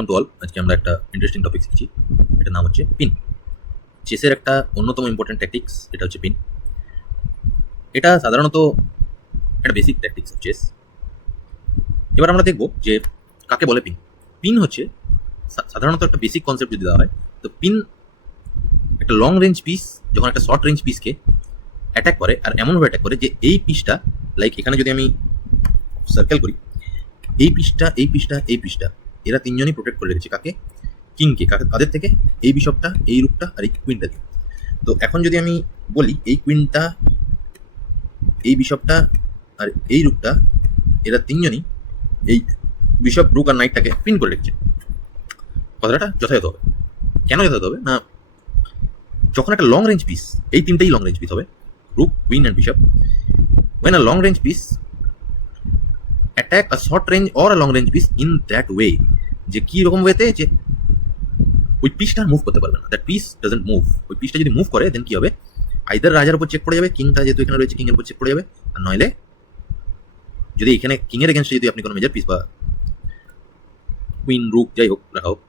Welcome to all. আজকে আমরা একটা ইন্টারেস্টিং টপিক শিখছি, এটার নাম হচ্ছে পিন। চেসের একটা অন্যতম ইম্পর্টেন্ট ট্যাকটিক্স, এটা হচ্ছে পিন। এটা সাধারণত একটা বেসিক ট্যাকটিক্স অফ চেস। এবার আমরা দেখব যে কাকে বলে পিন। পিন হচ্ছে সাধারণত একটা বেসিক কনসেপ্ট যদি দেওয়া হয়, তো পিন একটা লং রেঞ্জ পিস যখন একটা শর্ট রেঞ্জ পিসকে অ্যাটাক করে, আর এমনভাবে অ্যাটাক করে যে এই পিসটা, লাইক এখানে যদি আমি সার্কেল করি, এই পিসটা এই পিসটা এই পিসটা, এরা তিনজনই প্রোটেক্ট করে রেখেছে কাকে? কিংকে। কাদের থেকে? এই বিশপটা, এই রুকটা আর এই কুইনটাকে। তো এখন যদি আমি বলি এই কুইনটা, এই বিশপটা আর এই রুকটা, এরা তিনজনই এই বিশপ রুক আর নাইটটাকে পিন করে রেখেছে। কথাটা যথাযথ হবে। কেন যথাযথ হবে না, যখন একটা লং রেঞ্জ পিস, এই তিনটেই লং রেঞ্জ পিস হবে, rook, queen and bishop, when a long range piece attack a short range or a long range piece in that way, যে কি রকম ওয়েতে, যে ওই পিসটা মুভ করতে পারবে না, দ্যাট পিস ডাজন্ট মুভ। ওই পিসটা যদি মুভ করে দেন কি হবে, আইদার রাজার উপর চেক পড়ে যাবে, কিংটা যেহেতু এখানে রয়েছে কিংয়ের উপর চেক পড়ে যাবে, আর নইলে যদি এখানে কিংয়ের এগেনস্টে যদি আপনি কোনো মেজর পিস বা কুইন রুক যাই হোক রাখা হোক,